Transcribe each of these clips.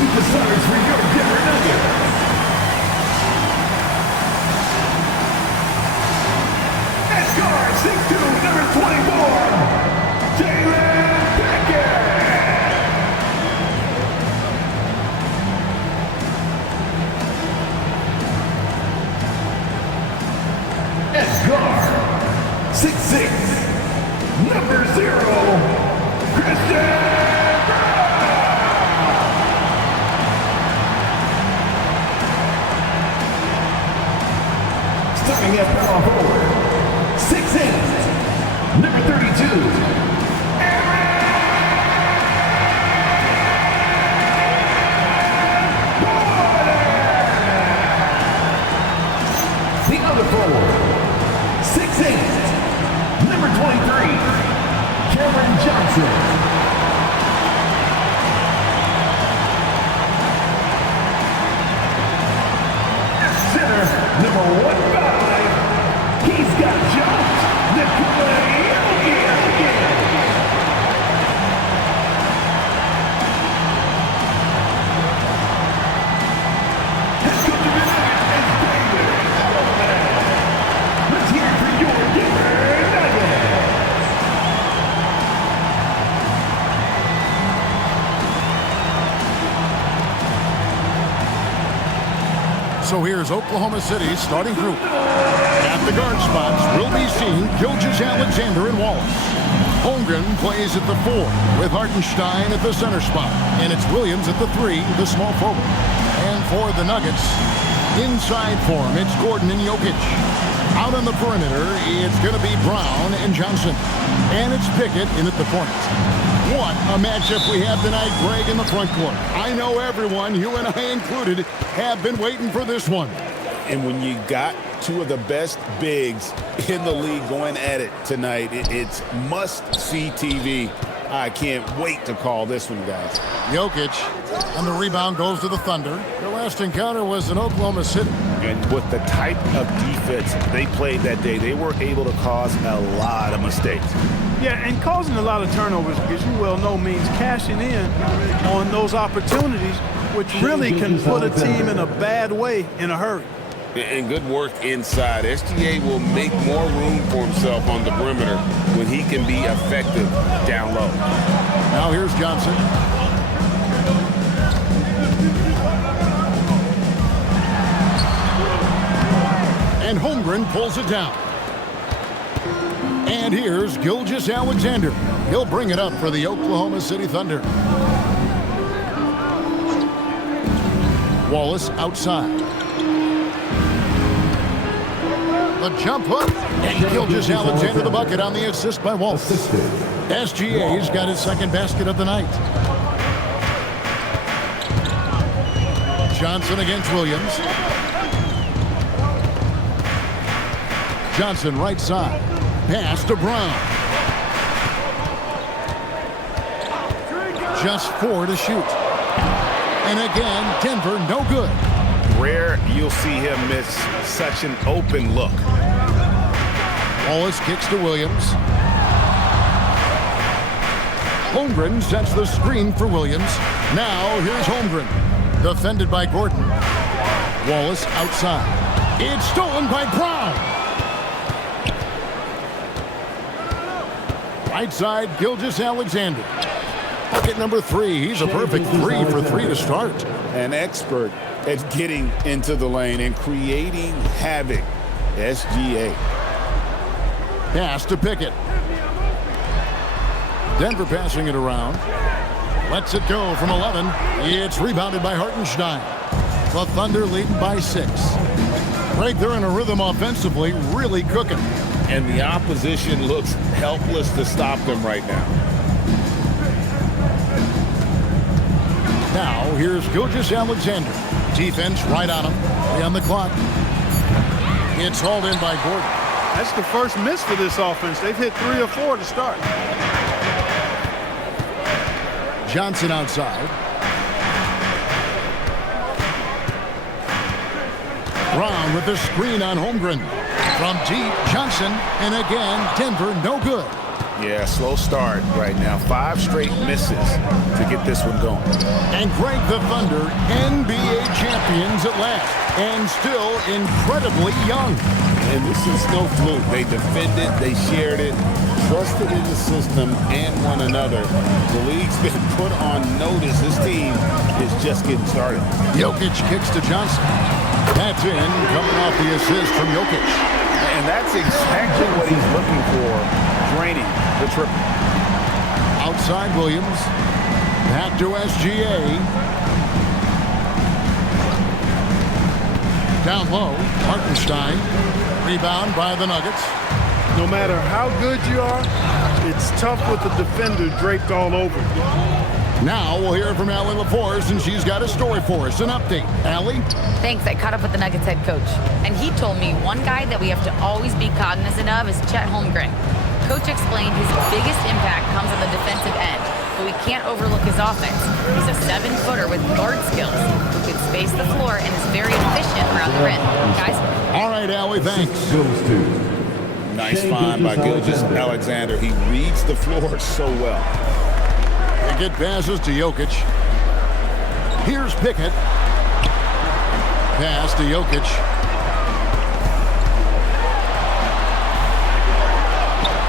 Superstars for your Denver Nuggets. At guard, 6'2", number 24, Jayson Tatum. At guard, 6'6", number 0, Christian. Starting at power forward, 6'8", number 32, the other forward, 6'8", number 23, Cameron Johnson. Center, number 15, he's got jumped. Let's hear it for your Denver Nuggets. So here's Oklahoma City's starting group. At the guard spots, we'll be seeing Gilgeous-Alexander and Wallace. Holmgren plays at the 4, with Hartenstein at the center spot. And it's Williams at the 3, the small forward. And for the Nuggets, inside form, it's Gordon and Jokic. Out on the perimeter, it's going to be Brown and Johnson. And it's Pickett in at the point. What a matchup we have tonight, Greg, in the front court. I know everyone, you and I included, have been waiting for this one. And when you got two of the best bigs in the league going at it tonight, it's must-see TV. I can't wait to call this one, guys. Jokic, and the rebound goes to the Thunder. Their last encounter was in Oklahoma City. And with the type of defense they played that day, they were able to cause a lot of mistakes. Yeah, and causing a lot of turnovers, as you well know, means cashing in on those opportunities, which really can put a team in a bad way in a hurry. And good work inside. SGA will make more room for himself on the perimeter when he can be effective down low. Now here's Johnson. And Holmgren pulls it down. And here's Gilgeous-Alexander. He'll bring it up for the Oklahoma City Thunder. Wallace outside. The jump hook, and Gilgeous-Alexander the bucket on the assist by Wallace. SGA's got his second basket of the night. Johnson against Williams. Johnson right side. Pass to Brown. Just 4 to shoot. And again, Denver no good. Rare you'll see him miss such an open look. Wallace kicks to Williams. Holmgren sets the screen for Williams. Now here's Holmgren. Defended by Gordon. Wallace outside. It's stolen by Brown. Right side, Gilgeous-Alexander. Bucket number 3. He's a perfect 3 for 3 to start. An expert at getting into the lane and creating havoc. SGA. Pass to Pickett. Denver passing it around. Lets it go from 11. It's rebounded by Hartenstein. The Thunder leading by 6. Right there in a rhythm offensively, really cooking. And the opposition looks helpless to stop them right now. Now, here's Gilgeous-Alexander. Defense right on him. 3 on the clock. It's hauled in by Gordon. That's the first miss for this offense. They've hit 3 or 4 to start. Johnson outside. Brown with the screen on Holmgren. From deep, Johnson, and again, Denver no good. Yeah, slow start right now. 5 straight misses to get this one going. And Greg, the Thunder, NBA champions at last, and still incredibly young. And this is no fluke. They defended, they shared it, trusted in the system and one another. The league's been put on notice. This team is just getting started. Jokic kicks to Johnson. That's in, coming off the assist from Jokic. And that's exactly what he's looking for, draining the triple. Outside Williams. Back to SGA. Down low, Hartenstein. Rebound by the Nuggets. No matter how good you are, it's tough with the defender draped all over. Now we'll hear from Allie LaForce, and she's got a story for us. An update. Allie? Thanks. I caught up with the Nuggets head coach, and he told me one guy that we have to always be cognizant of is Chet Holmgren. Coach explained his biggest impact comes on the defensive end, but we can't overlook his offense. He's a 7-footer with guard skills who can space the floor and is very efficient around the rim. Guys? All right, Allie, thanks. Nice find by Gilgeous-Alexander. He reads the floor so well. Pickett passes to Jokic. Here's Pickett. Pass to Jokic.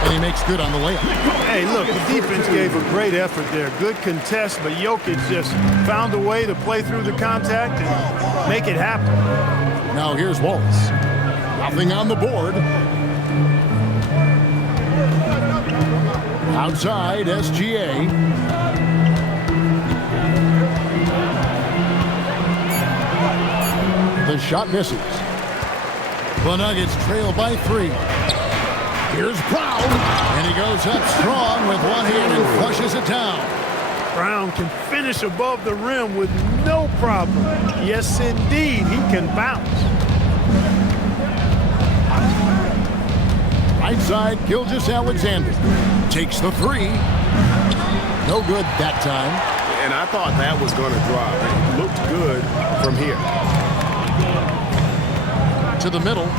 And he makes good on the layup. Hey, look, the defense gave a great effort there. Good contest, but Jokic just found a way to play through the contact and make it happen. Now here's Wallace. Nothing on the board. Outside, SGA. The shot misses. The Nuggets trail by 3. Here's Brown, and he goes up strong with one hand and flushes it down. Brown can finish above the rim with no problem. Yes, indeed, he can bounce. Right side, Gilgeous-Alexander takes the 3. No good that time. And I thought that was going to drop. It looked good from here. To the middle.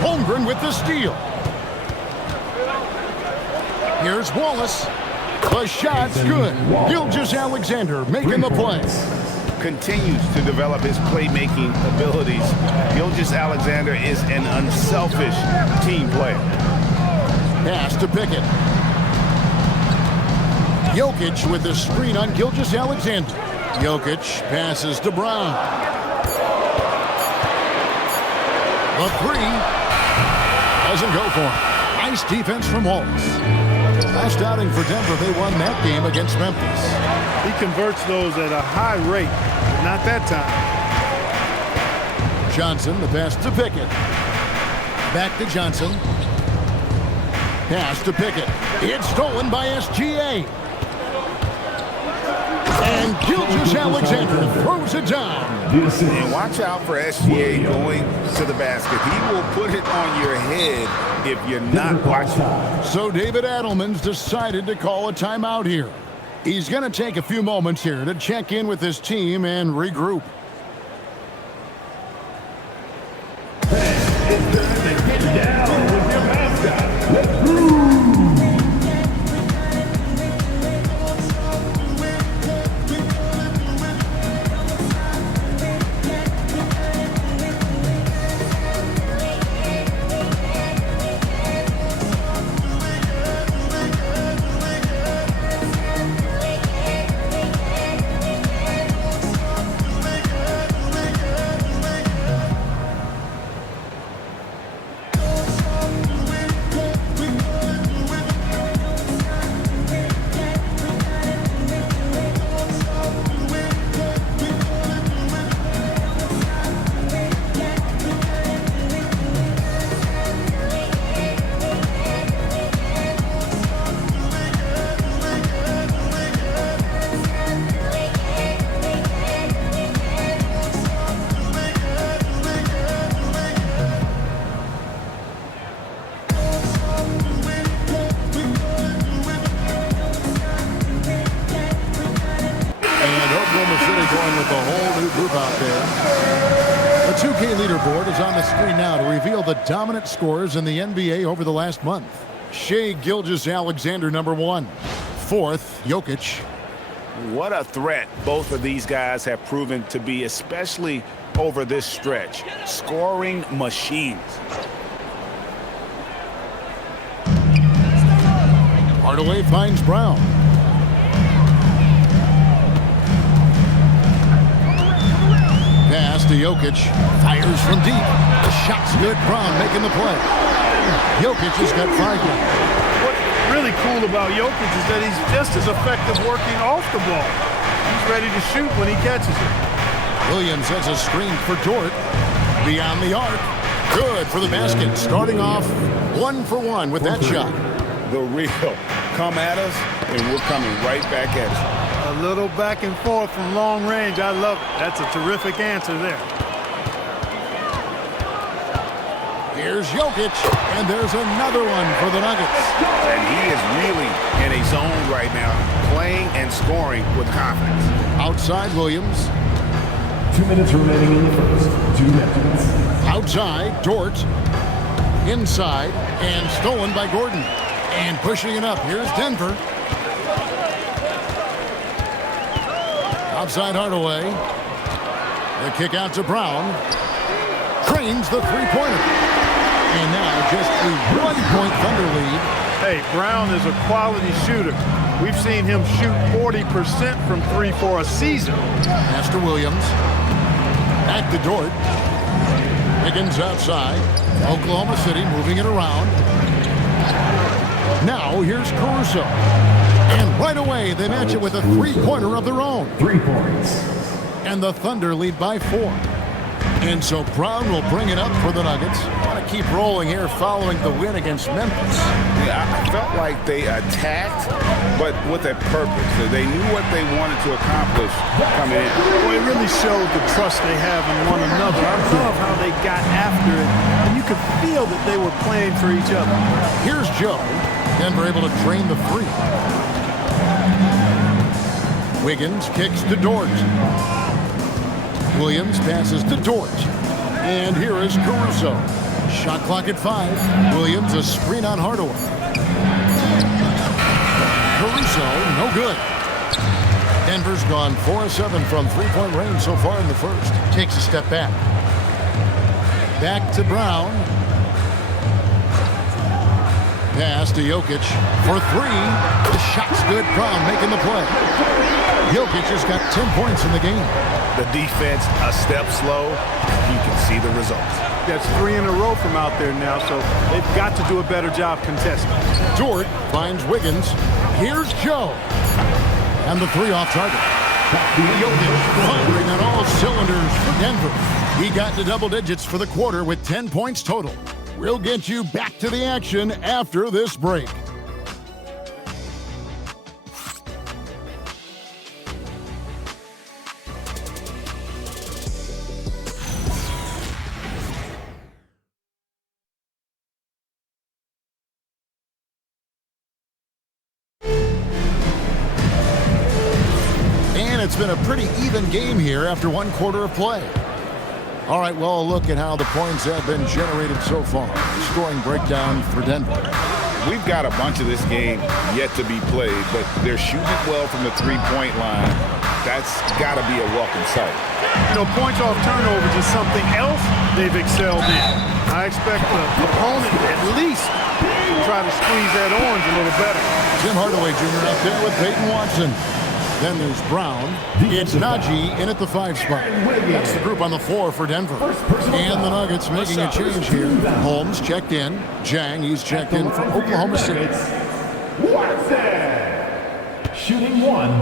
Holmgren with the steal. Here's Wallace. The shot's good. Gilgeous-Alexander making the play. Continues to develop his playmaking abilities. Gilgeous-Alexander is an unselfish team player. Pass to Pickett. Jokic with the screen on Gilgeous-Alexander. Jokic passes to Brown. The 3 doesn't go for him. Nice defense from Wallace. Last outing for Denver, they won that game against Memphis. He converts those at a high rate, but not that time. Johnson, the pass to Pickett. Back to Johnson. Pass to Pickett. It's stolen by SGA. And Gilgeous-Alexander throws it down. And watch out for SGA going to the basket. He will put it on your head if you're not watching. So David Adelman's decided to call a timeout here. He's going to take a few moments here to check in with his team and regroup. It's time to get down with your mascot. Let's groove. The 2K leaderboard is on the screen now to reveal the dominant scores in the NBA over the last month. Shai Gilgeous-Alexander, number 1. 4th, Jokic. What a threat both of these guys have proven to be, especially over this stretch. Scoring machines. Hardaway finds Brown. Pass to Jokic. Fires from deep. The shot's good. Brown making the play. Jokic has got 5 now. What's really cool about Jokic is that he's just as effective working off the ball. He's ready to shoot when he catches it. Williams has a screen for Dort. Beyond the arc. Good for the basket. Starting off 1 for 1 with that shot. The real. Come at us, and we're coming right back at you. A little back and forth from long range. I love it. That's a terrific answer there. Here's Jokic, and there's another one for the Nuggets. And he is really in a zone right now, playing and scoring with confidence. Outside Williams. 2 minutes remaining in the first. 2 minutes. Outside, Dort. Inside, and stolen by Gordon. And pushing it up, here's Denver. Outside Hardaway. The kick out to Brown. Trains the three-pointer. And now just a 1-point Thunder lead. Hey, Brown is a quality shooter. We've seen him shoot 40% from 3 for a season. Pass to Williams. Back to Dort. Higgins outside. Oklahoma City moving it around. Now here's Caruso. And right away they match it with a three-pointer of their own. 3 points. And the Thunder lead by 4. And so Brown will bring it up for the Nuggets. Want to keep rolling here following the win against Memphis. Yeah, I felt like they attacked, but with a purpose. So they knew what they wanted to accomplish coming in. Well, it really showed the trust they have in one another. I love how they got after it, and you could feel that they were playing for each other. Here's Joe. Denver able to drain the 3. Wiggins kicks to Dort. Williams passes to Dort. And here is Caruso. Shot clock at 5. Williams a screen on Hardaway. Caruso, no good. Denver's gone 4 of 7 from three-point range so far in the first. Takes a step back. Back to Brown. Pass to Jokic for 3. The shot's good. Brown making the play. Jokic has got 10 points in the game. The defense a step slow. You can see the results. That's 3 in a row from out there now, so they've got to do a better job contesting. Dort finds Wiggins. Here's Joe. And the 3 off target. Jokic firing on all cylinders for Denver. He got to double digits for the quarter with 10 points total. We'll get you back to the action after this break. And it's been a pretty even game here after 1 quarter of play. All right, well, a look at how the points have been generated so far. Scoring breakdown for Denver. We've got a bunch of this game yet to be played, but they're shooting well from the three-point line. That's got to be a welcome sight. You know, points off turnovers is something else they've excelled in. I expect the opponent at least to try to squeeze that orange a little better. Tim Hardaway Jr. up there with Peyton Watson. Then there's Brown. It's Najee in at the 5 spot. That's the group on the floor for Denver. And the Nuggets making a change here. Holmes checked in. Jang, he's checked in for Oklahoma City. Watson. Shooting 1.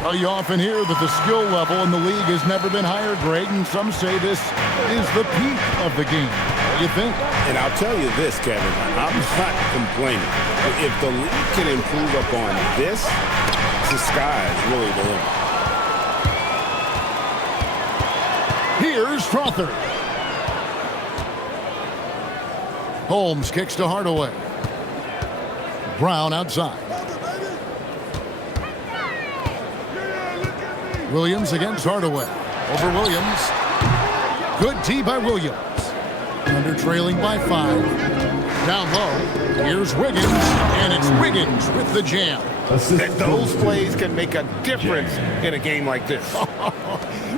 Well, you often hear that the skill level in the league has never been higher, Greg, and some say this is the peak of the game. What do you think? And I'll tell you this, Kevin, I'm not complaining. If the league can improve upon this, the sky is really the limit. Here's Crawford. Holmes kicks to Hardaway. Brown outside. Williams against Hardaway. Over Williams. Good tee by Williams. Under trailing by 5. Down low, here's Wiggins, and it's Wiggins with the jam. Those plays can make a difference in a game like this.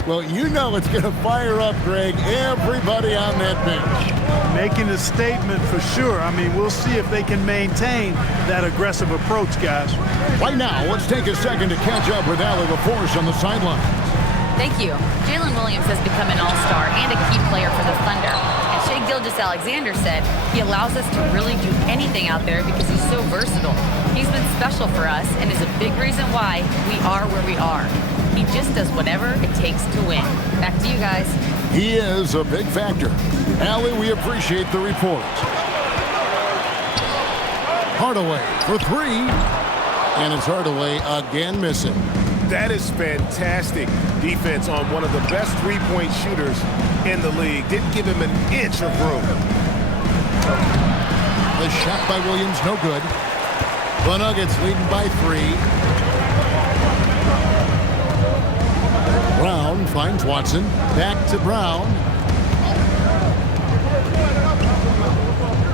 Well, you know it's going to fire up, Greg, everybody on that bench. Making a statement for sure. I mean, we'll see if they can maintain that aggressive approach, guys. Right now, let's take a second to catch up with Allie LaForce on the sideline. Thank you. Jalen Williams has become an all-star and a key player for the Thunder. And Shai Gilgeous-Alexander said he allows us to really do anything out there because he's so versatile. He's been special for us and is a big reason why we are where we are. He just does whatever it takes to win. Back to you guys. He is a big factor. Allie, we appreciate the report. Hardaway for 3. And it's Hardaway again missing. That is fantastic defense on one of the best three-point shooters in the league. Didn't give him an inch of room. The shot by Williams, no good. The Nuggets leading by 3. Brown finds Watson. Back to Brown.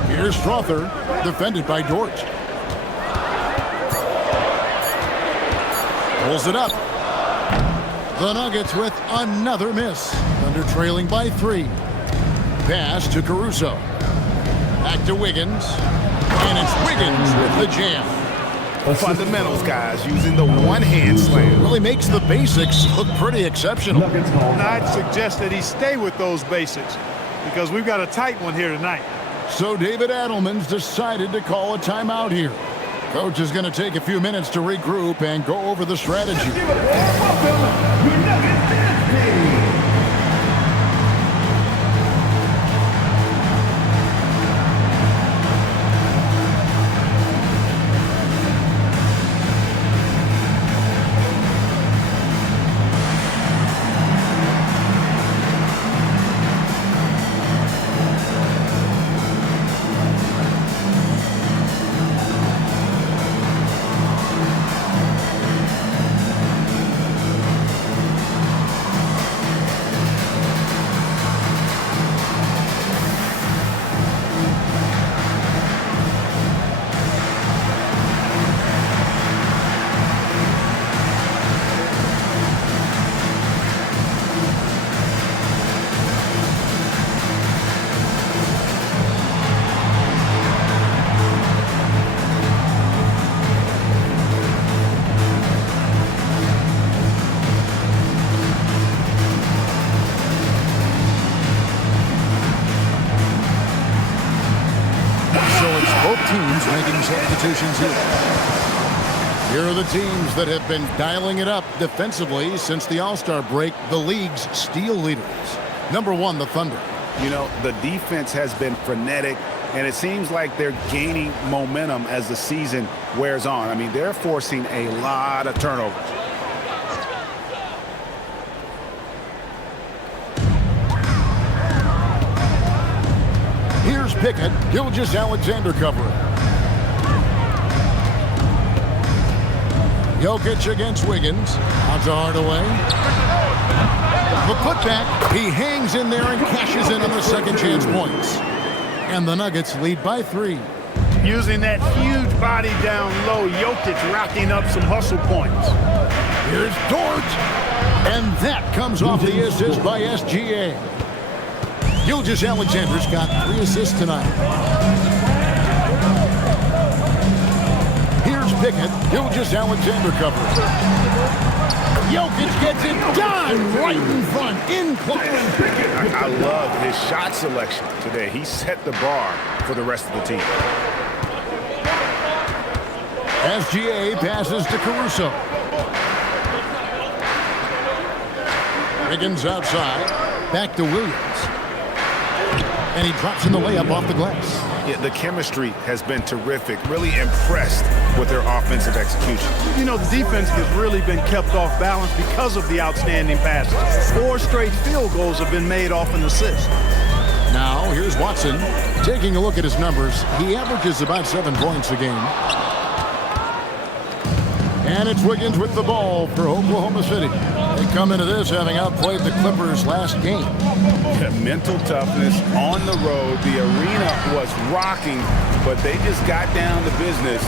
Here's Strother, defended by Dort. Pulls it up. The Nuggets with another miss. Under trailing by 3. Pass to Caruso. Back to Wiggins. And it's Wiggins with the jam. Fundamentals, guys, using the one-hand slam. Really makes the basics look pretty exceptional. And I'd suggest that he stay with those basics because we've got a tight one here tonight. So David Adelman's decided to call a timeout here. Coach is going to take a few minutes to regroup and go over the strategy. Give it a warm welcome, your Nuggets Dynasty. Making substitutions here. Here are the teams that have been dialing it up defensively since the All-Star break, the league's steal leaders. Number 1, the Thunder. You know, the defense has been frenetic, and it seems like they're gaining momentum as the season wears on. I mean, they're forcing a lot of turnovers. Here's Pickett, Gilgeous-Alexander covering. Jokic against Wiggins. Out to Hardaway. The putback. He hangs in there and cashes in on the second chance points. And the Nuggets lead by 3. Using that huge body down low, Jokic racking up some hustle points. Here's Dort. And that comes off the assist by SGA. Gilgeous-Alexander's got 3 assists tonight. Here's Pickett. Gilgeous-Alexander covers. Jokic gets it done right in front, in close. I love his shot selection today. He set the bar for the rest of the team. SGA passes to Caruso. Wiggins outside. Back to Williams. And he drops in the layup off the glass. Yeah, the chemistry has been terrific. Really impressed with their offensive execution. You know, the defense has really been kept off balance because of the outstanding passes. 4 straight field goals have been made off an assist. Now, here's Watson. Taking a look at his numbers, he averages about 7 points a game. And it's Wiggins with the ball for Oklahoma City. They come into this having outplayed the Clippers last game. Yeah, mental toughness on the road. The arena was rocking, but they just got down to business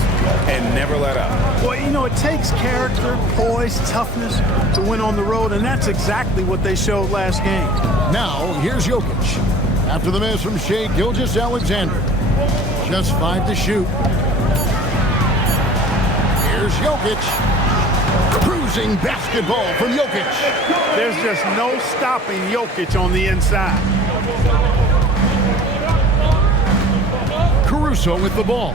and never let up. Well, you know, it takes character, poise, toughness to win on the road, and that's exactly what they showed last game. Now, here's Jokic. After the miss from Shai Gilgeous-Alexander. Just 5 to shoot. Here's Jokic. Cruising basketball from Jokic. There's just no stopping Jokic on the inside. Caruso with the ball.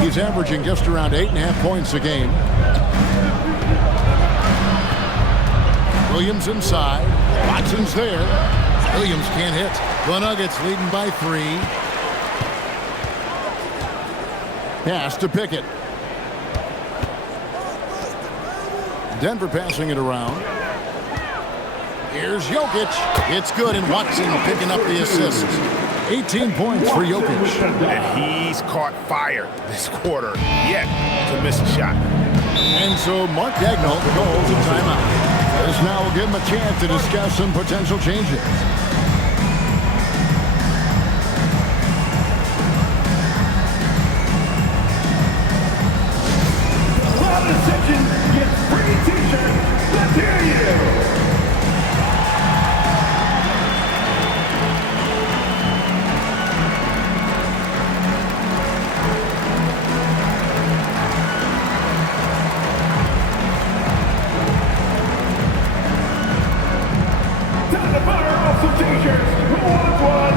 He's averaging just around 8.5 points a game. Williams inside. Watson's there. Williams can't hit. The Nuggets leading by 3. Pass to Pickett. Denver passing it around. Here's Jokic. It's good, and Watson picking up the assist. 18 points for Jokic. And he's caught fire this quarter yet to miss a shot. And so Mark Daigneault calls a timeout. This now will give him a chance to discuss some potential changes. Gets free t-shirt. Let's hear you. Time to fire off some t-shirts. Who wants one?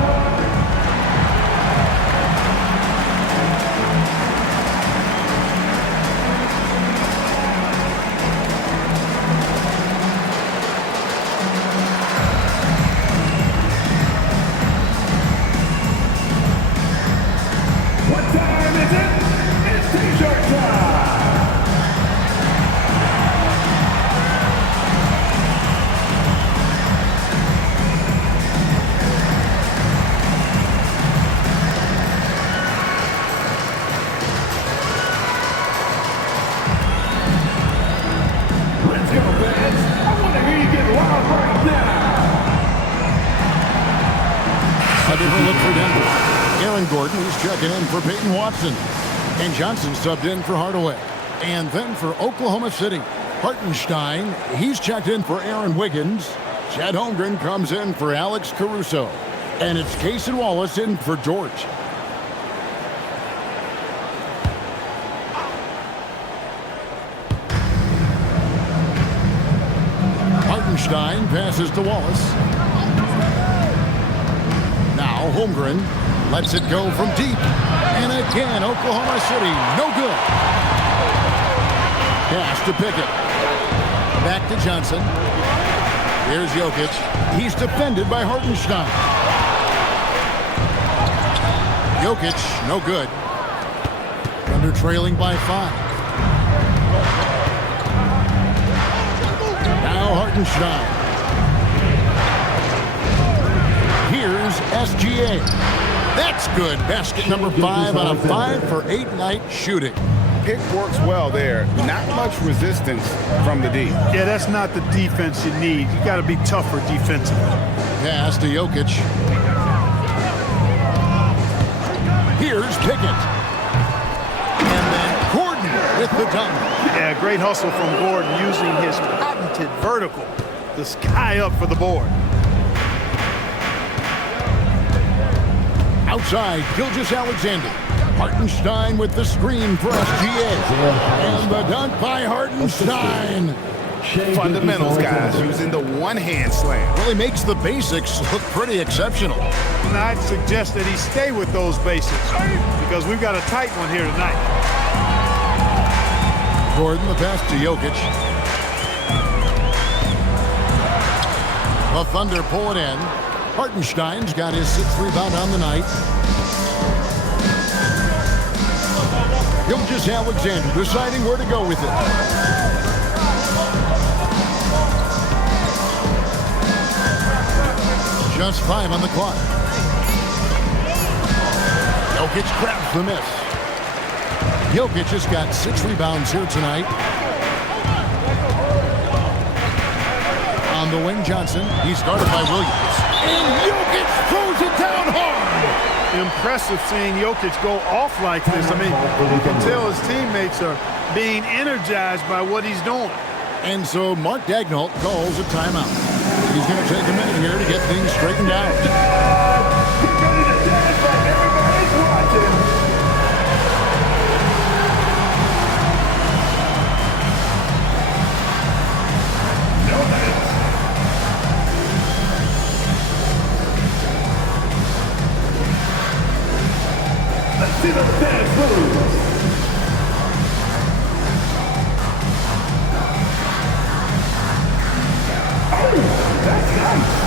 Checking in for Peyton Watson. And Johnson subbed in for Hardaway. And then for Oklahoma City, Hartenstein, he's checked in for Aaron Wiggins. Chet Holmgren comes in for Alex Caruso. And it's Cason Wallace in for George. Hartenstein passes to Wallace. Now Holmgren lets it go from deep. And again, Oklahoma City, no good. Pass to Pickett. Back to Johnson. Here's Jokic. He's defended by Hartenstein. Jokic, no good. Thunder trailing by 5. Now Hartenstein. Here's SGA. That's good. Basket number 5 out of 5 for 8-night shooting. Pick works well there. Not much resistance from the D. Yeah, that's not the defense you need. You got to be tougher defensively. Pass to Jokic. Here's Pickett. And then Gordon with the dunk. Yeah, great hustle from Gordon using his patented vertical to sky up for the board. Outside, Gilgeous-Alexander. Hartenstein with the screen for SGA. And the dunk by Hartenstein. Fundamentals, guys, using the one-hand slam. Well, he makes the basics look pretty exceptional. And I'd suggest that he stay with those basics because we've got a tight one here tonight. Gordon, the pass to Jokic. The Thunder pull it in. Hartenstein's got his 6th rebound on the night. Gilgeous-Alexander deciding where to go with it. Just 5 on the clock. Jokic grabs the miss. Jokic has got 6 rebounds here tonight. On the wing, Johnson. He's guarded by Williams. And Jokic throws it down hard. Impressive seeing Jokic go off like this. I mean, you can tell his teammates are being energized by what he's doing. And so Mark Daigneault calls a timeout. He's going to take a minute here to get things straightened out. Get ready to dance like everybody's watching. No minutes. Let's see those dance moves. Oh, that's nice.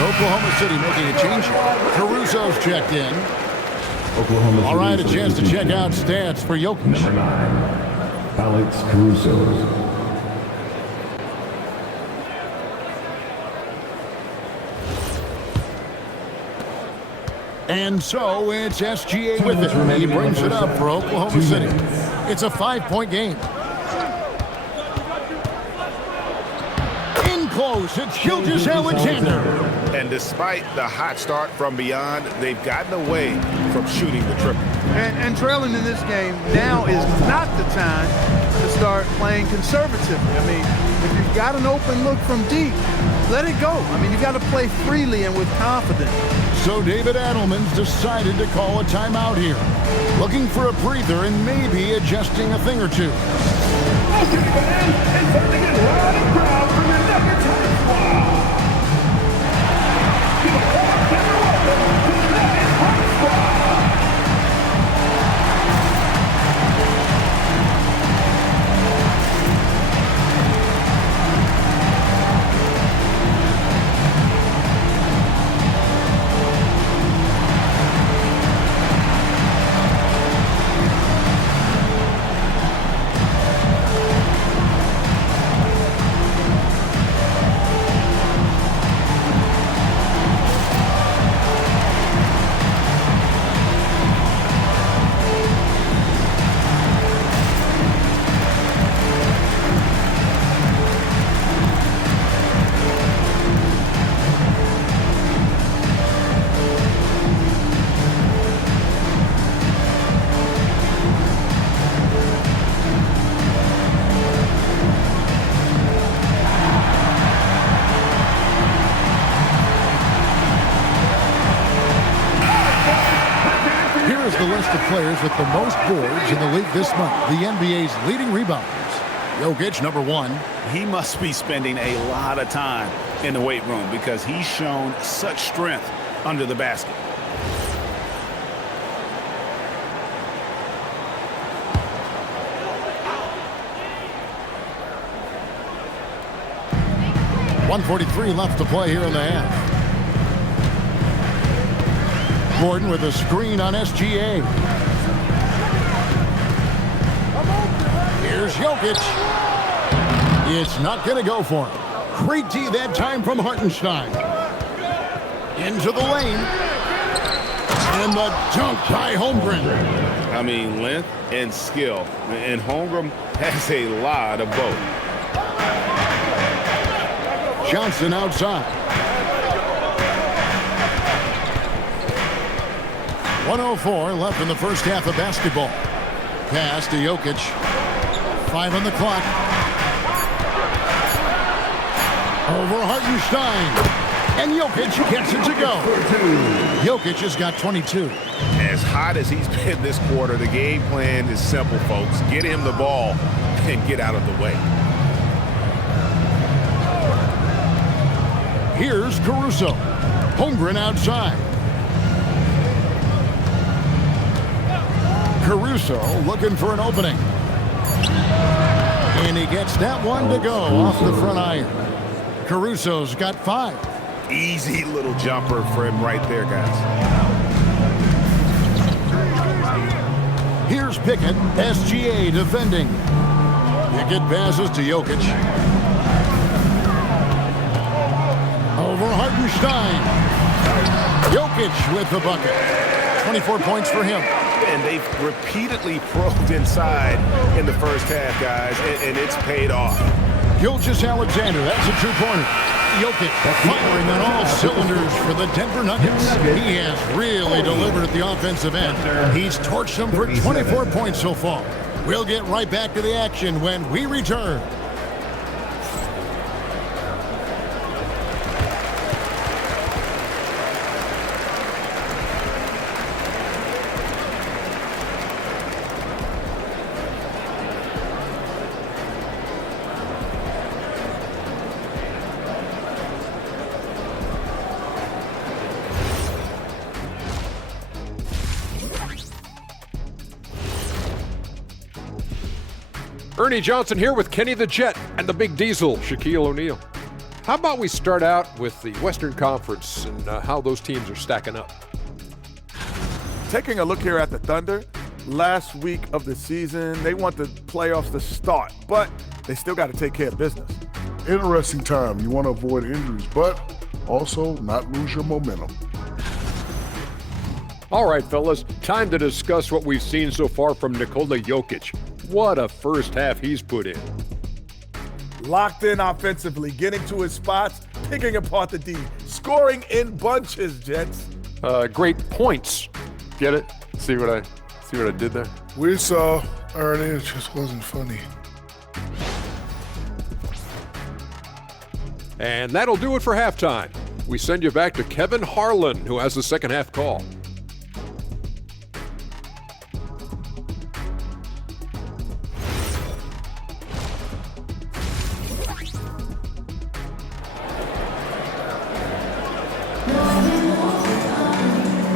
Oklahoma City making a change here. Caruso's checked in. Oklahoma All right, a City chance to check out stats for Jokic. Number 9, Alex Caruso. And so it's SGA with it. He brings it up for Oklahoma City. It's a 5-point game. In close, it's Gilgeous-Alexander. And despite the hot start from beyond, they've gotten away from shooting the triple. And trailing in this game now is not the time to start playing conservatively. I mean, if you've got an open look from deep, let it go. I mean, you've got to play freely and with confidence. So David Adelman's decided to call a timeout here. Looking for a breather and maybe adjusting a thing or two. Okay, fans, it's time to get loud and proud from your Nuggets home squad. Give a warm tender welcome to the Nuggets home squad. The list of players with the most boards in the league this month. The NBA's leading rebounders. Jokic, number 1. He must be spending a lot of time in the weight room because he's shown such strength under the basket. .143 left to play here in the half. Gordon with a screen on SGA. Here's Jokic. It's not going to go for him. Great D that time from Hartenstein. Into the lane. And the dunk by Holmgren. I mean, length and skill. And Holmgren has a lot of both. Johnson outside. 1:04 left in the first half of basketball. Pass to Jokic. 5 on the clock. Over Hartenstein. And Jokic gets it to go. Jokic has got 22. As hot as he's been this quarter, the game plan is simple, folks. Get him the ball and get out of the way. Here's Caruso. Holmgren outside. Caruso looking for an opening. And he gets that one to go off the front iron. Caruso's got 5. Easy little jumper for him right there, guys. Here's Pickett, SGA defending. Pickett passes to Jokic. Over Hartenstein. Jokic with the bucket. 24 points for him. And they've repeatedly probed inside in the first half, guys, and it's paid off. Gilgeous-Alexander, that's a two-pointer. Jokic firing on all cylinders for the Denver Nuggets. He has really delivered at the offensive end. He's torched them for 24 points so far. We'll get right back to the action when we return. Ernie Johnson here with Kenny the Jet and the Big Diesel, Shaquille O'Neal. How about we start out with the Western Conference and how those teams are stacking up? Taking a look here at the Thunder, last week of the season, they want the playoffs to start, but they still got to take care of business. Interesting time. You want to avoid injuries, but also not lose your momentum. All right, fellas, time to discuss what we've seen so far from Nikola Jokic. What a first half he's put in. Locked in offensively, getting to his spots, picking apart the D, scoring in bunches, Jets. Great points. Get it? See what I did there? We saw Ernie, it just wasn't funny. And that'll do it for halftime. We send you back to Kevin Harlan, who has the second half call.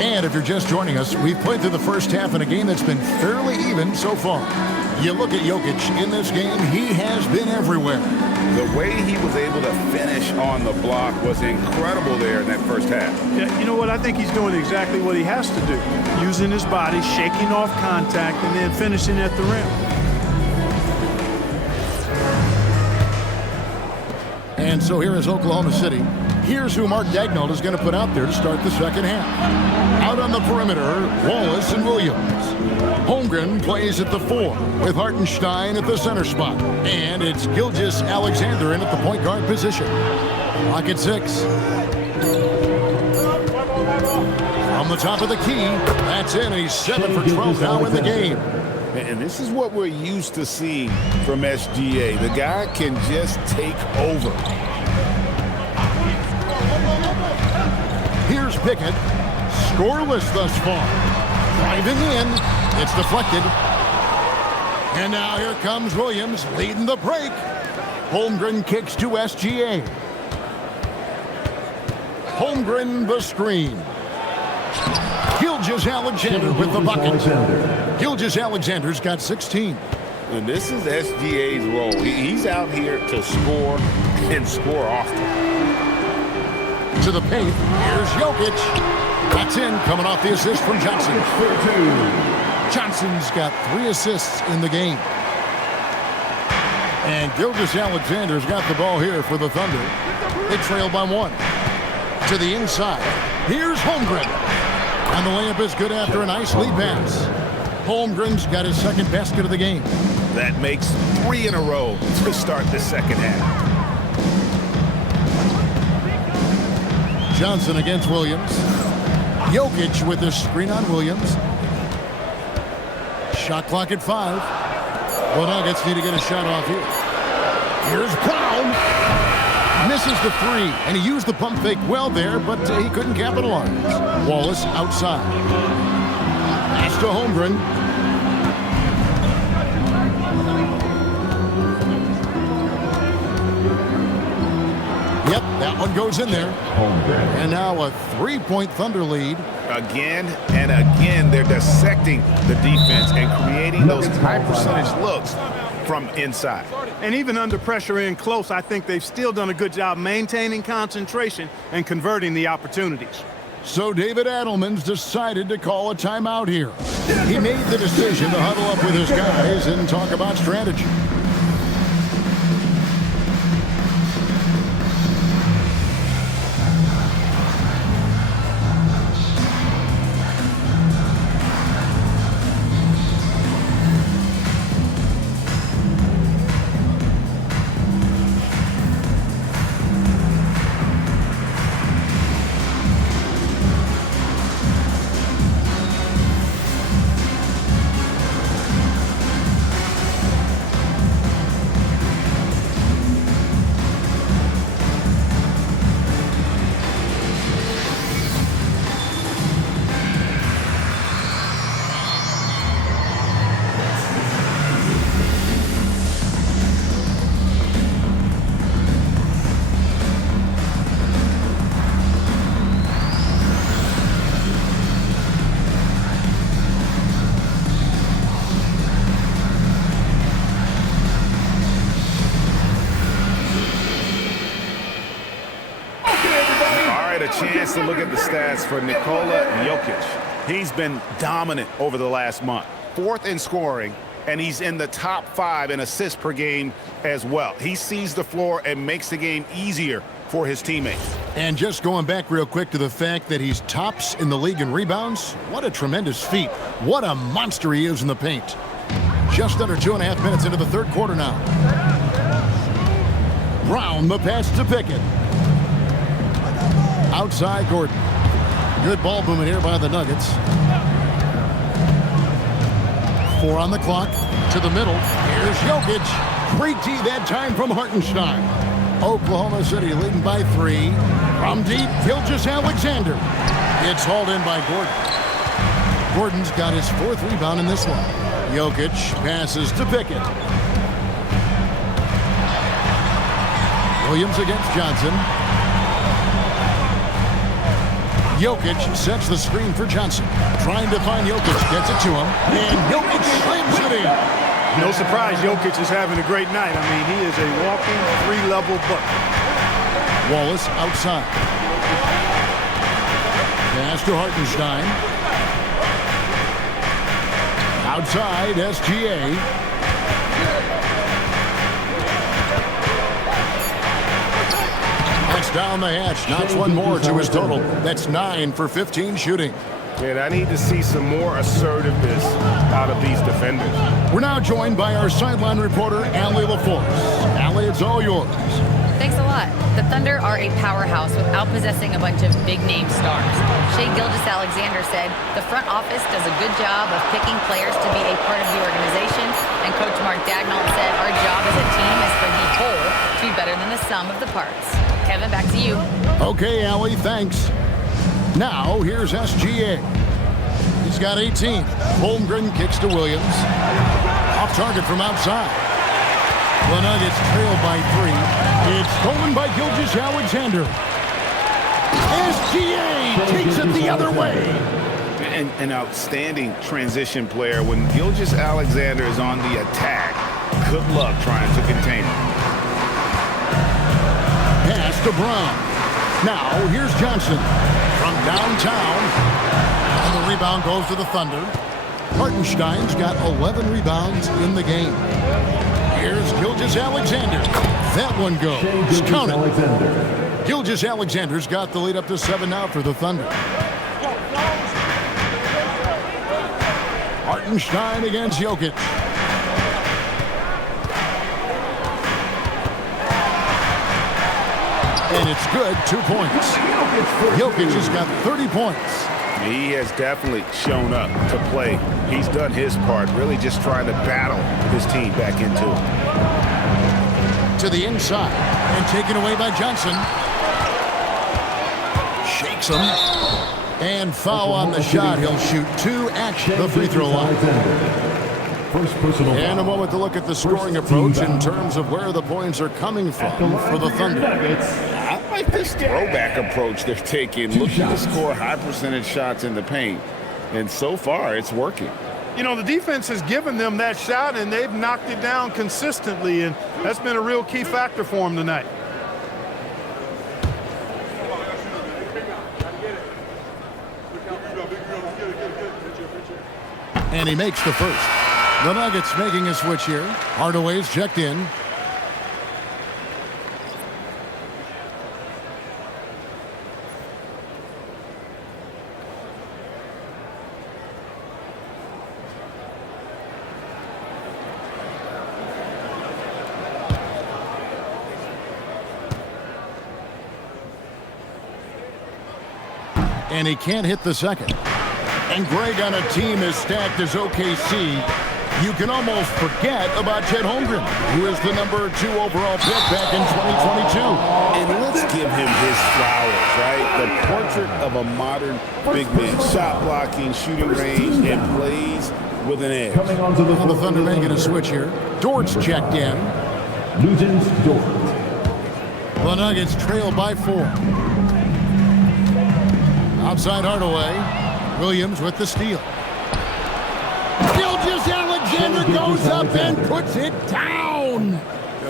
And if you're just joining us, we've played through the first half in a game that's been fairly even so far. You look at Jokic in this game, he has been everywhere. The way he was able to finish on the block was incredible there in that first half. Yeah, you know what? I think he's doing exactly what he has to do. Using his body, shaking off contact, and then finishing at the rim. And so here is Oklahoma City. Here's who Mark Daigneault is going to put out there to start the second half. Out on the perimeter, Wallace and Williams. Holmgren plays at the 4 with Hartenstein at the center spot. And it's Gilgeous-Alexander in at the point guard position. Clock at 6. From the top of the key, that's in. He's 7 for 12 now in the game. And this is what we're used to seeing from SGA. The guy can just take over. Here's Pickett, scoreless thus far. Driving in, it's deflected. And now here comes Williams leading the break. Holmgren kicks to SGA. Holmgren the screen. Gilgeous-Alexander with the bucket. Gilgeous-Alexander's got 16. And this is SGA's role. He's out here to score and score often. To the paint, here's Jokic. That's in, coming off the assist from Johnson. Johnson's got 3 assists in the game. And Gilgeous-Alexander's got the ball here for the Thunder. They trail by 1. To the inside, here's Holmgren. And the layup is good after a nice lead pass. Holmgren's got his second basket of the game. That makes 3 in a row to start the second half. Johnson against Williams. Jokic with his screen on Williams. Shot clock at 5. Well, Nuggets need to get a shot off here. Here's Brown. Misses the 3, and he used the pump fake well there, but he couldn't capitalize. Wallace outside. Pass to Holmgren. Yep, that one goes in there. And now a 3-point Thunder lead. Again and again, they're dissecting the defense and creating those high percentage looks from inside. And even under pressure in close, I think they've still done a good job maintaining concentration and converting the opportunities. So David Adelman's decided to call a timeout here. He made the decision to huddle up with his guys and talk about strategy. Chance to look at the stats for Nikola Jokic. He's been dominant over the last month. 4th in scoring, and he's in the top 5 in assists per game as well. He sees the floor and makes the game easier for his teammates. And just going back real quick to the fact that he's tops in the league in rebounds, what a tremendous feat. What a monster he is in the paint. Just under 2.5 minutes into the third quarter now. Brown, the pass to Pickett. Outside Gordon. Good ball movement here by the Nuggets. 4 on the clock. To the middle. Here's Jokic. Great D that time from Hartenstein. Oklahoma City leading by 3. From deep, Gilgeous-Alexander. It's hauled in by Gordon. Gordon's got his 4th rebound in this one. Jokic passes to Pickett. Williams against Johnson. Jokic sets the screen for Johnson. Trying to find Jokic. Gets it to him. And Jokic slams it in. No surprise, Jokic is having a great night. I mean, he is a walking 3-level bucket. Wallace outside. Pass to Hartenstein. Outside, SGA. Down the hatch, knocks one more to his total. That's 9 for 15 shooting. And I need to see some more assertiveness out of these defenders. We're now joined by our sideline reporter, Allie LaForce. Allie, it's all yours. Thanks a lot. The Thunder are a powerhouse without possessing a bunch of big-name stars. Shai Gilgeous-Alexander said the front office does a good job of picking players to be a part of the organization, and Coach Mark Daigneault said our job as a team is for the whole to be better than the sum of the parts. Kevin, back to you. Okay, Allie, thanks. Now, here's SGA. He's got 18. Holmgren kicks to Williams. Off target from outside. The Nuggets trail by 3. It's stolen by Gilgeous-Alexander. SGA takes it the other way. An outstanding transition player. When Gilgeous-Alexander is on the attack, good luck trying to contain him. Pass to Brown. Now, here's Johnson from downtown. And the rebound goes to the Thunder. Hartenstein's got 11 rebounds in the game. Here's Gilgeous-Alexander. That one goes. Count it. Gilgeous-Alexander's got the lead up to 7 now for the Thunder. Hartenstein against Jokic. And it's good, 2 points. Jokic has got 30 points. He has definitely shown up to play. He's done his part, really just trying to battle his team back into it. To the inside, and taken away by Johnson. Shakes him. And foul on the shot. He'll shoot 2 at the free throw line. And a moment to look at the scoring approach in terms of where the points are coming from for the Thunder. like this throwback approach they're taking, looking to score high percentage shots in the paint. And so far, it's working. You know, the defense has given them that shot, and they've knocked it down consistently, and that's been a real key factor for them tonight. And he makes the first. The Nuggets making a switch here. Hardaway's checked in. And he can't hit the second. And Greg, on a team as stacked as OKC, you can almost forget about Chet Holmgren, who is the #2 overall pick back in 2022. And let's give him his flowers, right? The portrait of a modern big man. Shot blocking, shooting range, and plays with an edge. Well, the Thunder making a switch here. Dort's checked in. The Nuggets trail by 4. Outside Hardaway. Williams with the steal. Gilgeous-Alexander goes up and puts it down.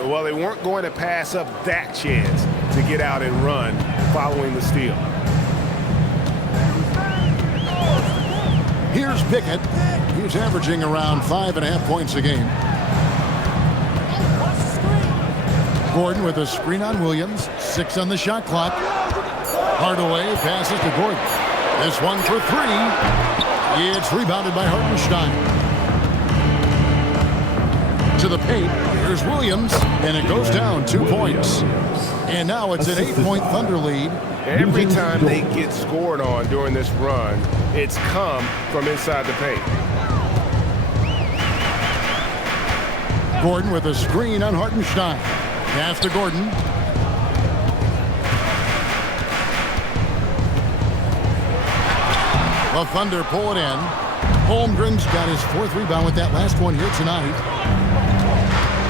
Well, they weren't going to pass up that chance to get out and run following the steal. Here's Pickett. He's averaging around 5.5 points a game. Gordon with a screen on Williams. 6 on the shot clock. Hardaway passes to Gordon. This one for 3. It's rebounded by Hartenstein. To the paint. Here's Williams. And it goes down 2 points. And now it's an 8-point Thunder lead. Every time they get scored on during this run, it's come from inside the paint. Gordon with a screen on Hartenstein. Pass to Gordon. The Thunder pull it in. Holmgren's got his 4th rebound with that last one here tonight.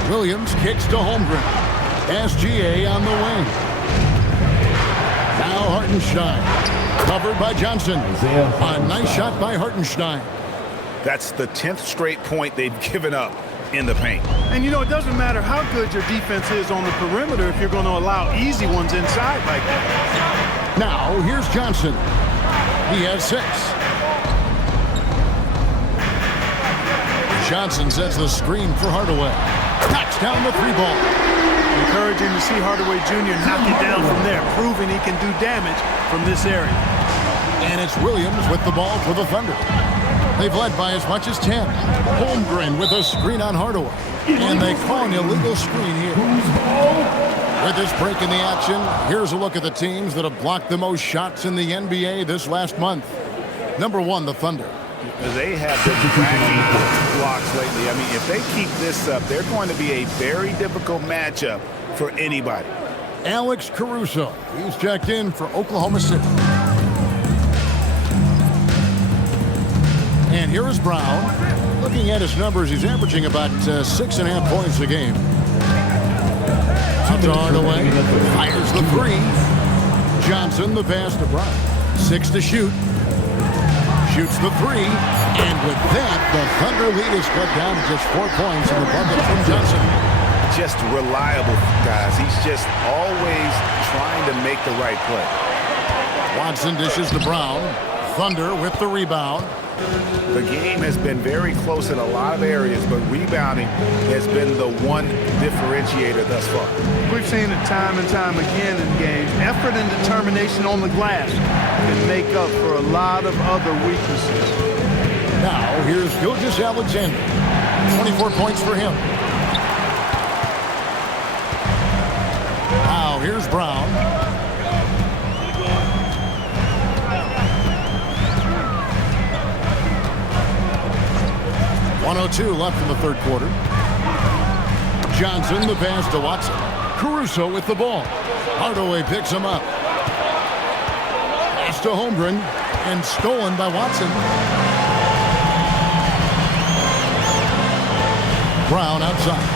Williams kicks to Holmgren. SGA on the wing. Now Hartenstein. Covered by Johnson. A nice shot by Hartenstein. That's the 10th straight point they've given up in the paint. And, you know, it doesn't matter how good your defense is on the perimeter if you're going to allow easy ones inside like that. Now, here's Johnson. He has 6. Johnson sets the screen for Hardaway. Knocks down the 3-ball. Encouraging to see Hardaway Jr. knock it down from there, proving he can do damage from this area. And it's Williams with the ball for the Thunder. They've led by as much as 10. Holmgren with a screen on Hardaway. And they call an illegal screen here. With this break in the action, here's a look at the teams that have blocked the most shots in the NBA this last month. #1, the Thunder. They have been cracking blocks lately. I mean, if they keep this up, they're going to be a very difficult matchup for anybody. Alex Caruso. He's checked in for Oklahoma City. And here is Brown. Looking at his numbers, he's averaging about 6.5 points a game. Out to Hardaway. Fires the 3. Johnson, the pass to Brown. 6 to shoot. Shoots the 3. And with that, the Thunder lead is cut down to just 4 points in the bucket from Johnson. Just reliable, guys. He's just always trying to make the right play. Watson dishes to Brown. Thunder with the rebound. The game has been very close in a lot of areas, but rebounding has been the one differentiator thus far. We've seen it time and time again in games. Effort and determination on the glass can make up for a lot of other weaknesses. Now, here's Gilgeous-Alexander. 24 points for him. Now, here's Brown. .102 left in the 3rd quarter. Johnson, the pass to Watson. Caruso with the ball. Hardaway picks him up. Pass to Holmgren, and stolen by Watson. Brown outside.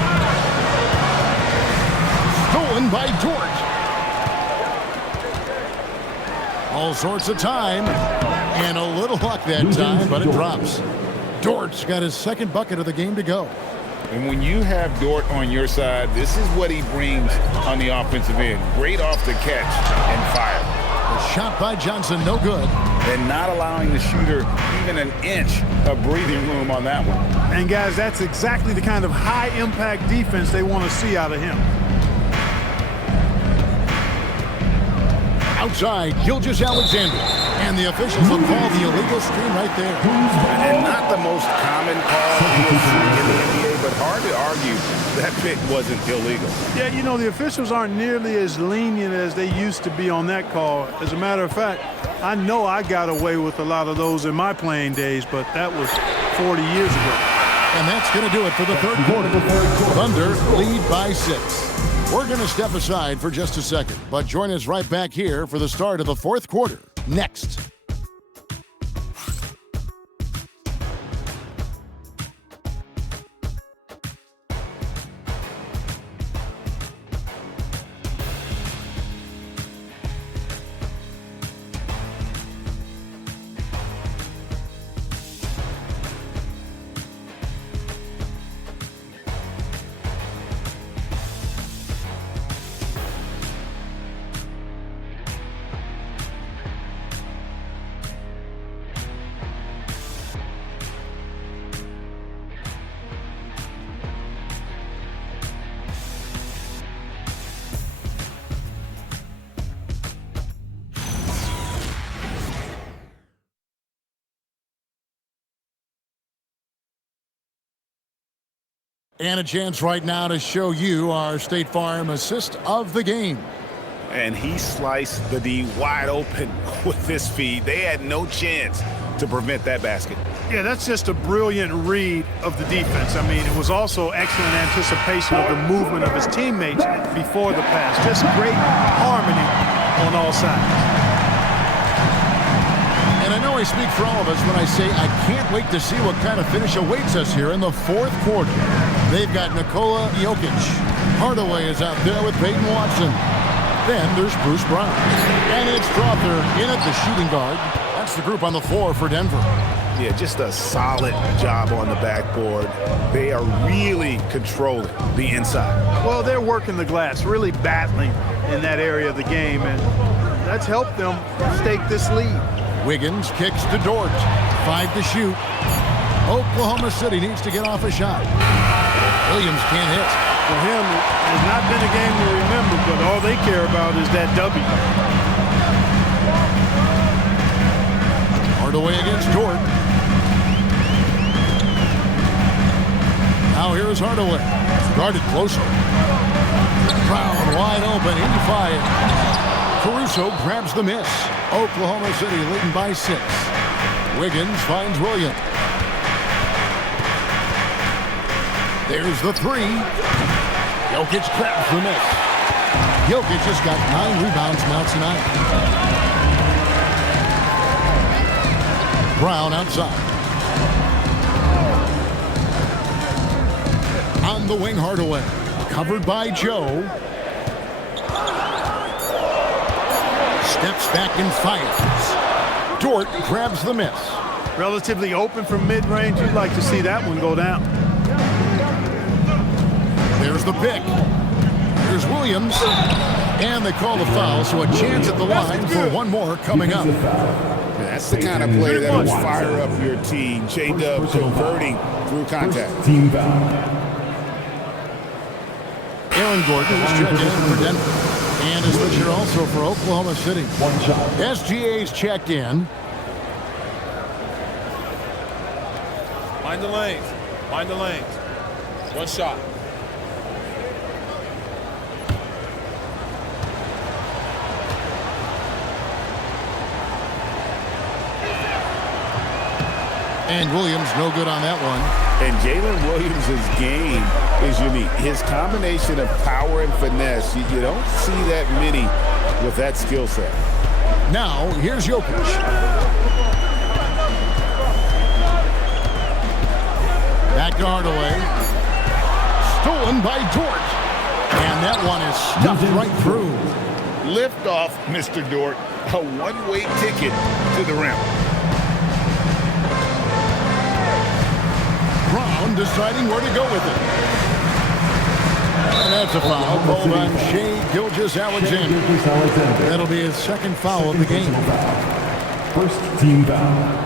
Stolen by Dort. All sorts of time. And a little luck that time, but it drops. Dort's got his second bucket of the game to go. And when you have Dort on your side, this is what he brings on the offensive end. Great off the catch and fire. The shot by Johnson, no good. And not allowing the shooter even an inch of breathing room on that one. And guys, that's exactly the kind of high-impact defense they want to see out of him. Outside, Gilgeous-Alexander. And the officials will call the illegal screen right there. And not the most common call you'll see in the NBA, but hard to argue that pick wasn't illegal. Yeah, you know, the officials aren't nearly as lenient as they used to be on that call. As a matter of fact, I know I got away with a lot of those in my playing days, but that was 40 years ago. And that's going to do it for the third quarter. Thunder lead by 6. We're going to step aside for just a second, but join us right back here for the start of the fourth quarter. Next. And a chance right now to show you our State Farm assist of the game. And he sliced the D wide open with this feed. They had no chance to prevent that basket. Yeah, that's just a brilliant read of the defense. I mean, it was also excellent anticipation of the movement of his teammates before the pass. Just great harmony on all sides. And I know I speak for all of us when I say I can't wait to see what kind of finish awaits us here in the fourth quarter. They've got Nikola Jokic. Hardaway is out there with Peyton Watson. Then there's Bruce Brown. And it's Strother in at the shooting guard. That's the group on the floor for Denver. Yeah, just a solid job on the backboard. They are really controlling the inside. Well, they're working the glass, really battling in that area of the game, and that's helped them stake this lead. Wiggins kicks to Dort. 5 to shoot. Oklahoma City needs to get off a shot. Williams can't hit. For him, it has not been a game to remember, but all they care about is that W. Hardaway against Dort. Now here's Hardaway. Guarded closely. Brown wide open. He fires. Caruso grabs the miss. Oklahoma City leading by 6. Wiggins finds Williams. There's the 3. Jokic grabs the miss. Jokic has got 9 rebounds now tonight. Brown outside. On the wing, Hardaway. Covered by Joe. Steps back and fires. Dort grabs the miss. Relatively open from mid-range. You'd like to see that one go down. There's the pick. Here's Williams. And they call the foul, so a chance at the line for one more coming up. That's the kind of play that will fire up your team. J-Dub converting through contact. Team foul. Aaron Gordon is checking in for Denver. And is switcher also for Oklahoma City. One shot. SGA's checked in. Mind the lanes. Mind the lanes. One shot. And Williams no good on that one. And Jalen Williams' game is unique. His combination of power and finesse, you don't see that many with that skill set. Now, here's Jokic. Back to Hardaway. Stolen by Dort. And that one is stuffed right through. Lift off, Mr. Dort. a one-way ticket to the rim. Brown deciding where to go with it. And that's a foul called on Shai Gilgeous-Alexander. That'll be his second foul of the game. First team foul.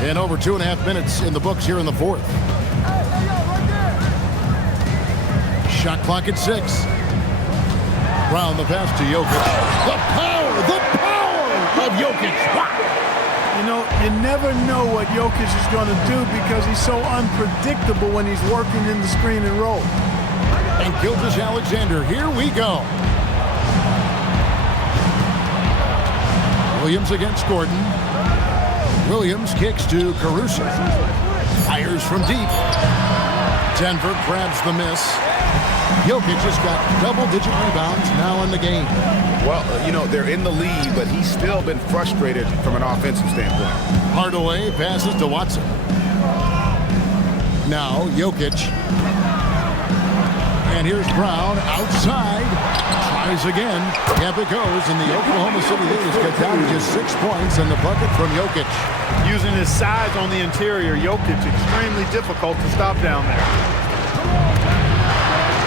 And over 2.5 minutes in the books here in the fourth. Shot clock at 6. Brown the pass to Jokic. The power of Jokic. Wow. You know, you never know what Jokic is going to do because he's so unpredictable when he's working in the screen and roll. And Gilgeous-Alexander, here we go. Williams against Gordon. Williams kicks to Caruso. Fires from deep. Denver grabs the miss. Jokic has got double-digit rebounds now in the game. Well, you know, they're in the lead, but he's still been frustrated from an offensive standpoint. Hardaway passes to Watson. Now Jokic. And here's Brown outside. Tries again. Yep, it goes. And the Oklahoma City Leaders get down to just 6 points and the bucket from Jokic. Using his size on the interior, Jokic extremely difficult to stop down there.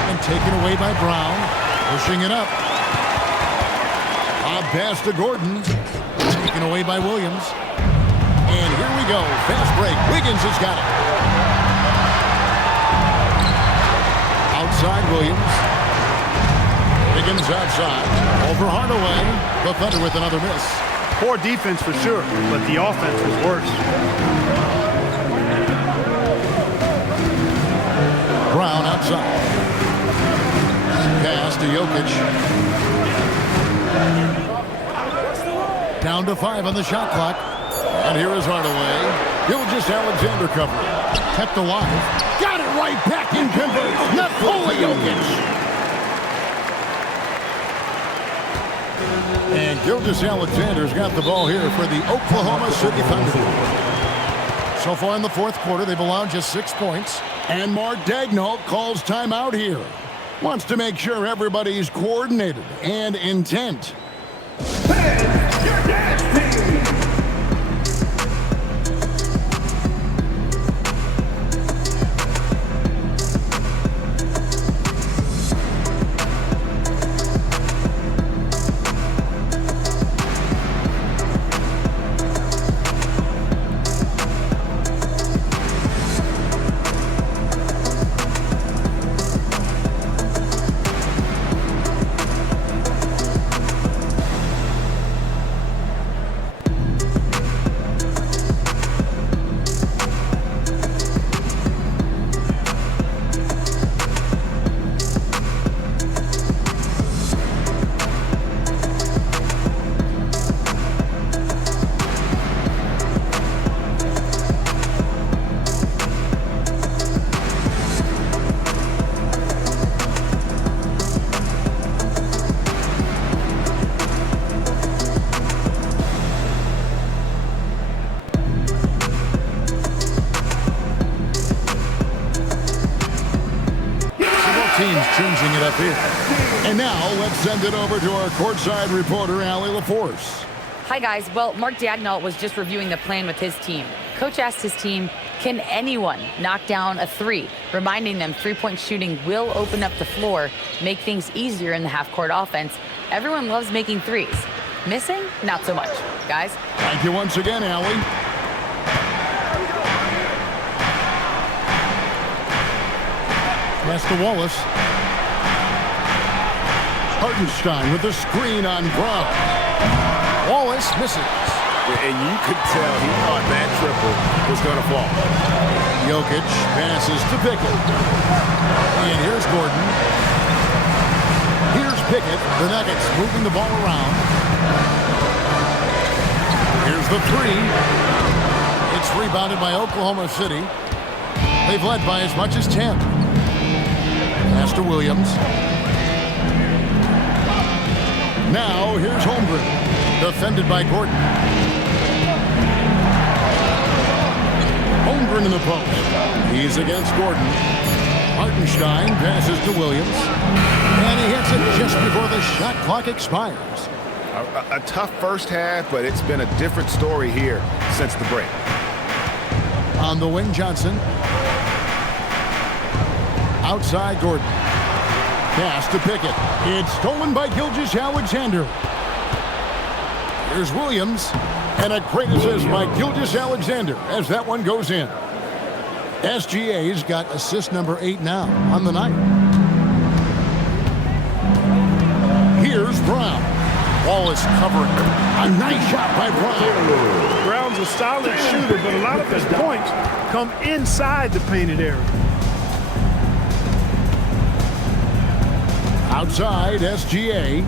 And taken away by Brown. Pushing it up. A pass to Gordon. Taken away by Williams. And here we go. Fast break. Wiggins has got it. Outside Williams. Wiggins outside. Over Hardaway. The Thunder with another miss. Poor defense for sure, but the offense was worse. Brown outside. Pass to Jokic. Down to 5 on the shot clock. And here is Hardaway. Gilgeous-Alexander covering. Kept alive. Got it right back in conversion. Nikola Jokic. And Gilgeous-Alexander's got the ball here for the Oklahoma City Thunder. So far in the fourth quarter, they've allowed just 6 points. And Mark Daigneault calls timeout here. Wants to make sure everybody's coordinated and intent. Hey, your dance team. Teams changing it up here. And now let's send it over to our courtside reporter, Allie LaForce. Hi, guys. Well, Mark Daigneault was just reviewing the plan with his team. Coach asked his team, can anyone knock down a three? Reminding them three-point shooting will open up the floor, make things easier in the half-court offense. Everyone loves making threes. Missing? Not so much. Guys? Thank you once again, Allie. Pass to Wallace. Hartenstein with the screen on Brown. Wallace misses. And you could tell he thought that triple was going to fall. Jokic passes to Pickett. And here's Gordon. Here's Pickett. The Nuggets moving the ball around. Here's the three. It's rebounded by Oklahoma City. They've led by as much as 10. Pass to Williams. Now here's Holmgren. Defended by Gordon. Holmgren in the post. He's against Gordon. Hartenstein passes to Williams. And he hits it just before the shot clock expires. A tough first half, but it's been a different story here since the break. On the wing, Johnson. Outside, Gordon. Pass to Pickett. It's stolen by Gilgeous-Alexander. Here's Williams. And a great assist by Gilgeous-Alexander as that one goes in. SGA's got assist number 8 now on the night. Here's Brown. Wallace covering. A nice shot by Brown. Brown's a solid shooter, but a lot of his points come inside the painted area. Outside, SGA.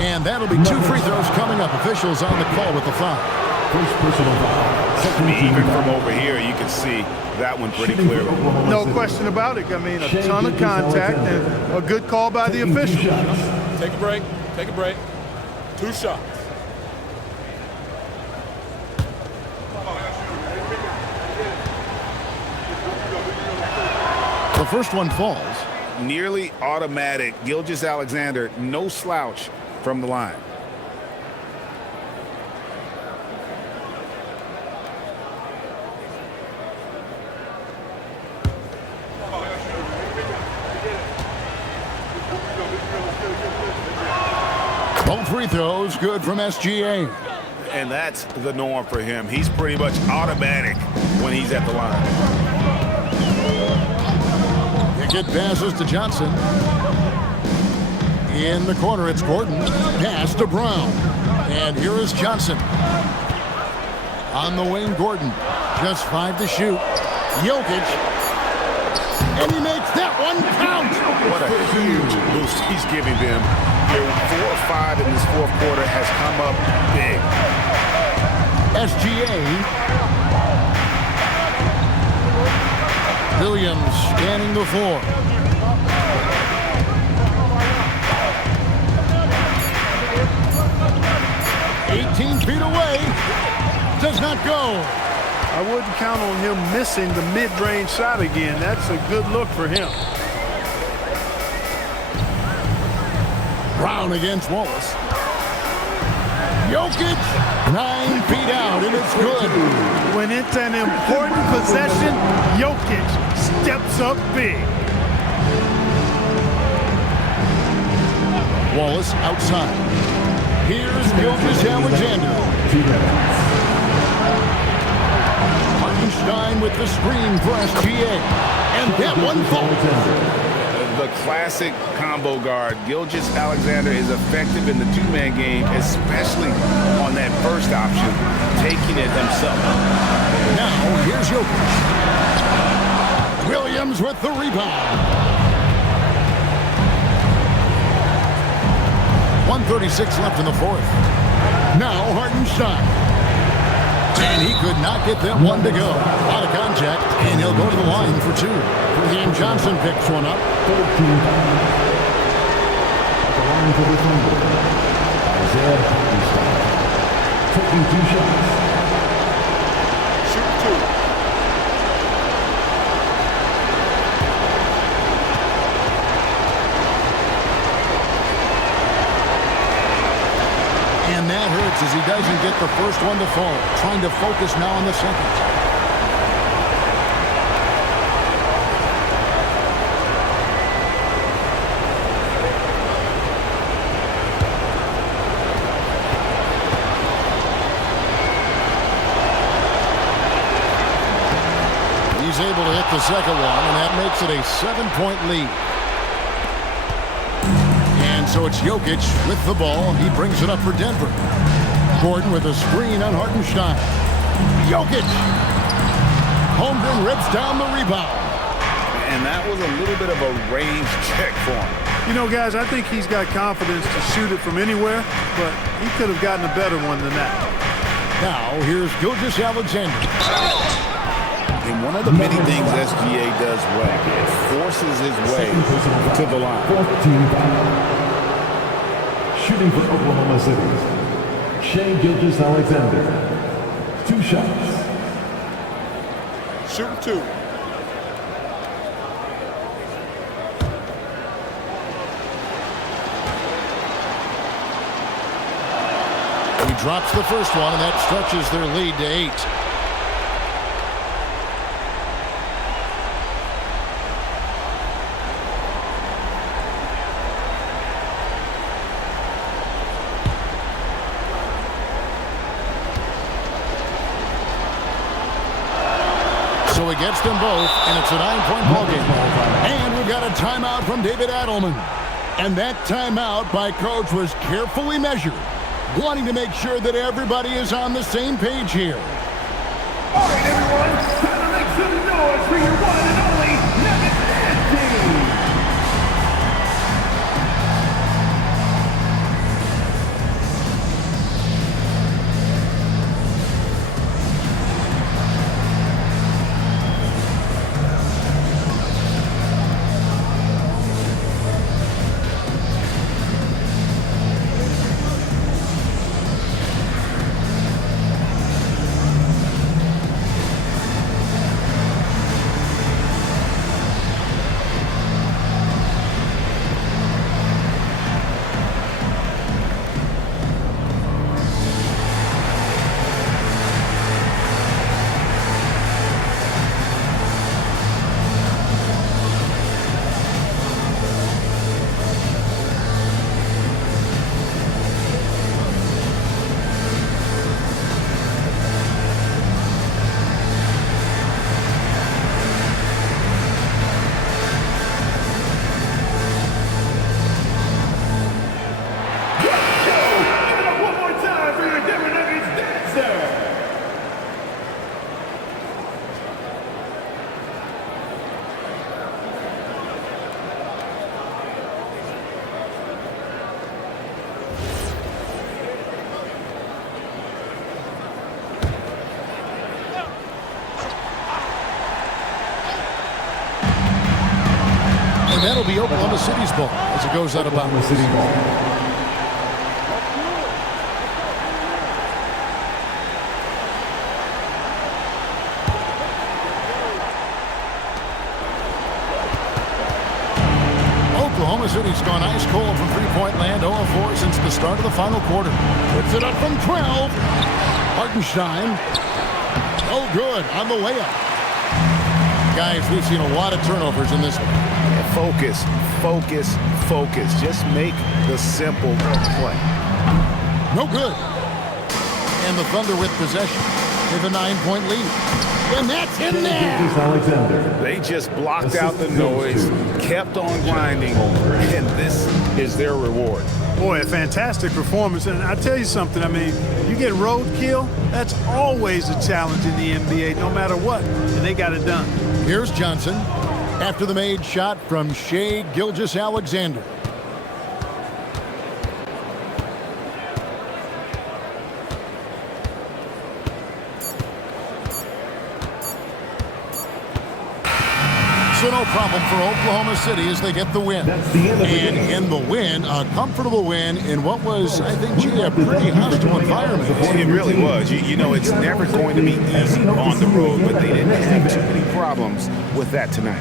And that'll be 2 free throws coming up. Officials on the call with the foul. First personal foul. Even from over here, you can see that one pretty clearly. No question about it. I mean, a ton of contact and a good call by the official. Take a break. Take a break. 2 shots. The first one falls. Nearly automatic. Gilgeous-Alexander, no slouch from the line. Both free throws good from SGA. And that's the norm for him. He's pretty much automatic when he's at the line. Pickett passes to Johnson. In the corner, it's Gordon. Pass to Brown. And here is Johnson. On the wing, Gordon. Just 5 to shoot. Jokic. And he makes that one count. What a huge boost he's giving them. Their 4 or 5 in this fourth quarter has come up big. SGA. Williams scanning the floor. Feet away, does not go. I wouldn't count on him missing the mid-range shot again. That's a good look for him. Brown against Wallace. Jokic, 9 feet out, and it's good. When it's an important possession, Jokic steps up big. Wallace outside. Here's Gilgeous-Alexander. Hartenstein with the screen for SGA. And that one falls. The classic combo guard. Gilgeous-Alexander is effective in the 2-man game, especially on that first option, taking it himself. Now, here's Jokic. Williams with the rebound. 1:36 left in the fourth. Now Hartenstein. And he could not get that one to go. Out of contact, and he'll go to the line for 2. And Johnson picks one up. 14 fouls. At the line for the Thunder, Isaiah Hartenstein. Taking 2 shots. Shoot 2. And that hurts as he doesn't get the first one to fall. Trying to focus now on the second. He's able to hit the second one, and that makes it a 7-point lead. So it's Jokic with the ball. He brings it up for Denver. Gordon with a screen on Hartenstein. Jokic. Holmgren rips down the rebound. And that was a little bit of a range check for him. You know, guys, I think he's got confidence to shoot it from anywhere, but he could have gotten a better one than that. Now, here's Gilgeous-Alexander. And one of the many things SGA does well, it forces his way to the line. 14 shooting for Oklahoma City, Shai Gilgeous-Alexander. 2 shots. Shooting 2. He drops the first one, and that stretches their lead to 8. So he gets them both, and it's a 9-point ballgame. And we've got a timeout from David Adelman. And that timeout by Coach was carefully measured, wanting to make sure that everybody is on the same page here. All right, everyone, time to make some noise for your one and only Naismith team. And that'll be Oklahoma City's ball as it goes out of bounds. Oklahoma City's gone ice cold from three-point land, 0-4 since the start of the final quarter. Puts it up from 12. Hartenstein. Oh, good on the layup. Guys, we've seen a lot of turnovers in this one. Yeah, focus, focus, focus. Just make the simple play. No good. And the Thunder with possession with a 9-point lead. And that's in there. They just blocked out the noise, kept on grinding, and this is their reward. Boy, a fantastic performance. And I tell you something, I mean, you get roadkill, that's always a challenge in the NBA, no matter what. And they got it done. Here's Johnson after the made shot from Shai Gilgeous-Alexander. So no problem for Oklahoma City as they get the win. And in the win, a comfortable win in what was, I think, a pretty hostile environment. It really was. You know, it's never going to be easy on the road, but they didn't have too many problems with that tonight.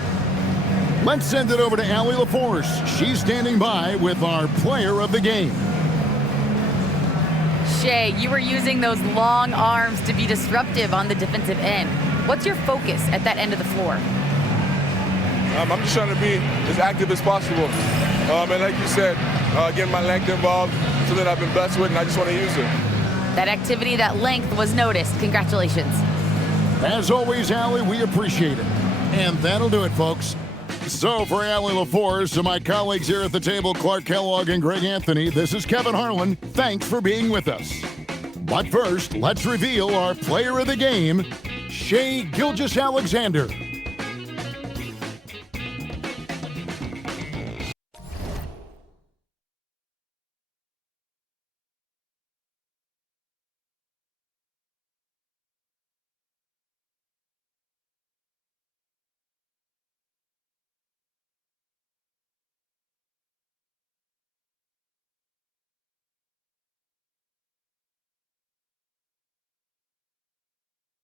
Let's send it over to Allie LaForce. She's standing by with our player of the game. Shai, you were using those long arms to be disruptive on the defensive end. What's your focus at that end of the floor? I'm just trying to be as active as possible. And like you said, getting my length involved, something I've been blessed with, and I just want to use it. That activity, that length was noticed. Congratulations. As always, Allie, we appreciate it. And that'll do it, folks. So for Allie LaForce and my colleagues here at the table, Clark Kellogg and Greg Anthony, this is Kevin Harlan. Thanks for being with us. But first, let's reveal our player of the game, Shai Gilgeous-Alexander.